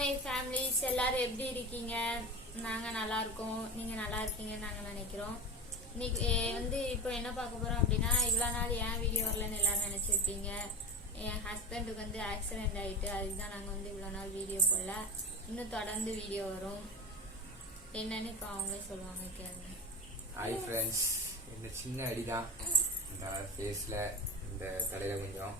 My families எல்லாரும் எப்படி இருக்கீங்க? நாங்க நல்லா இருக்கோம். நீங்க நல்லா இருக்கீங்கன்னு நாங்க நினைக்கிறோம். இன்னைக்கு இப்போ என்ன பார்க்க போறோம் அப்படின்னா, இவ்வளவு நாள் ஏன் வீடியோ வரலன்னு எல்லாரும் நினைச்சிருப்பீங்க. என் ஹஸ்பண்டுக்கு ஆக்சிடென்ட் ஆயிட்டு, அதுதான் நாங்க இவ்வளவு நாள் வீடியோ போடல. இன்னும் தொடர்ந்து வீடியோ வரும். என்னன்னு இப்போ அவங்களே சொல்லுவாங்க, கேளுங்க. ஹாய் ஃப்ரெண்ட்ஸ், இந்த சின்ன அடிதான் இந்த ஃபேஸ்ல, இந்த தலையில கொஞ்சம்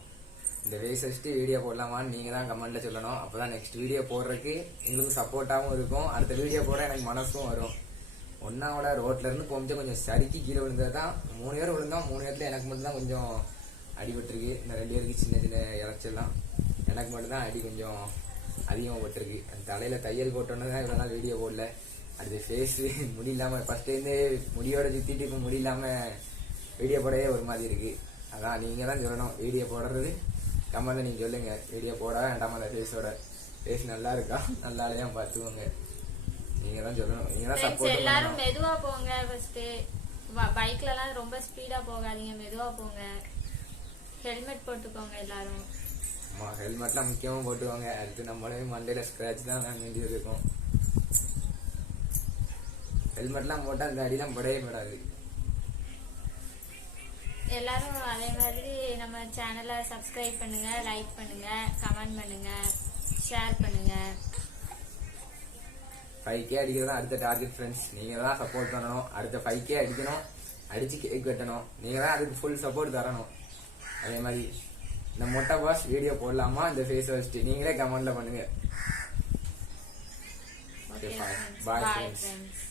இந்த ஃபேஸ் வச்சுட்டு வீடியோ போடலாமான்னு நீங்க தான் கமெண்ட்ல சொல்லணும். அப்பதான் நெக்ஸ்ட் வீடியோ போடுறதுக்கு எங்களுக்கு சப்போர்ட்டாகவும் இருக்கும். அடுத்த வீடியோ போட எனக்கு மனசும் வரும். ஒன்னாவோட ரோட்ல இருந்து போகும்போது கொஞ்சம் சறுக்கி கீழே விழுந்ததான் 3 பேர் விழுந்தோம். 3 பேர்ல எனக்கு மட்டும்தான் கொஞ்சம் அடிபட்டிருக்கு. இந்த 2 பேருக்கு சின்ன சின்ன இறைச்சல்லாம். எனக்கு மட்டும்தான் அடி கொஞ்சம் அதிகமாக பட்டிருக்கு. அந்த தலையில தையல் போட்டோன்னு தான் இவ்வளோ நாள் வீடியோ போடல. அடுத்து ஃபேஸ் முடி இல்லாம ஃபர்ஸ்ட்லேருந்து முடியோட சுத்திட்டு இப்போ முடி இல்லாம வீடியோ போடவே ஒரு மாதிரி இருக்கு. அதான் நீங்க தான் சொல்லணும், வீடியோ போடுறது கமெண்ட்ல நீங்க சொல்லுங்க. வீடியோ போட வேண்டாம், அந்த ஃபேஸ் நல்லா இருக்கா நல்லா இல்லையா பார்த்துக்கோங்க. நீங்க தான் சொல்லணும், நீங்க தான் சப்போர்ட். எல்லாரும் மெதுவா போங்க. ஃபர்ஸ்ட் பைக்ல எல்லாம் ரொம்ப ஸ்பீடா போகாதீங்க, மெதுவா போங்க. ஹெல்மெட் போட்டுக்கோங்க எல்லாரும். ஆமா, ஹெல்மெட்லாம் முக்கியமா போட்டுக்கோங்க. அடுத்து நம்மளே மண்டையில ஸ்கிராட்ச் தான் வேண்டியது இருக்கும். ஹெல்மெட்லாம் போட்டா இந்த அடிலாம் படவே படாது. எல்லாரும் அதே மாதிரி நம்ம சேனலை சப்ஸ்கிரைப் பண்ணுங்க, லைக் பண்ணுங்க, கமெண்ட் பண்ணுங்க, ஷேர் பண்ணுங்க. 5K அடிக்கிறது அடுத்த டார்கெட் ஃப்ரெண்ட்ஸ். நீங்க தான் சப்போர்ட் பண்ணணும். அடுத்த 5K அடிக்கணும், அடிச்சு கேக் வெட்டணும். நீங்க தான் அதுக்கு ஃபுல் சப்போர்ட் தரணும். அதே மாதிரி இந்த மொட்டை பாஸ் வீடியோ போடலாமா இந்த ஃபேஸ் வச்சுட்டு நீங்களே கமெண்ட்ல பண்ணுங்க. ஓகே, பாய் பாய் ஃப்ரெண்ட்ஸ்.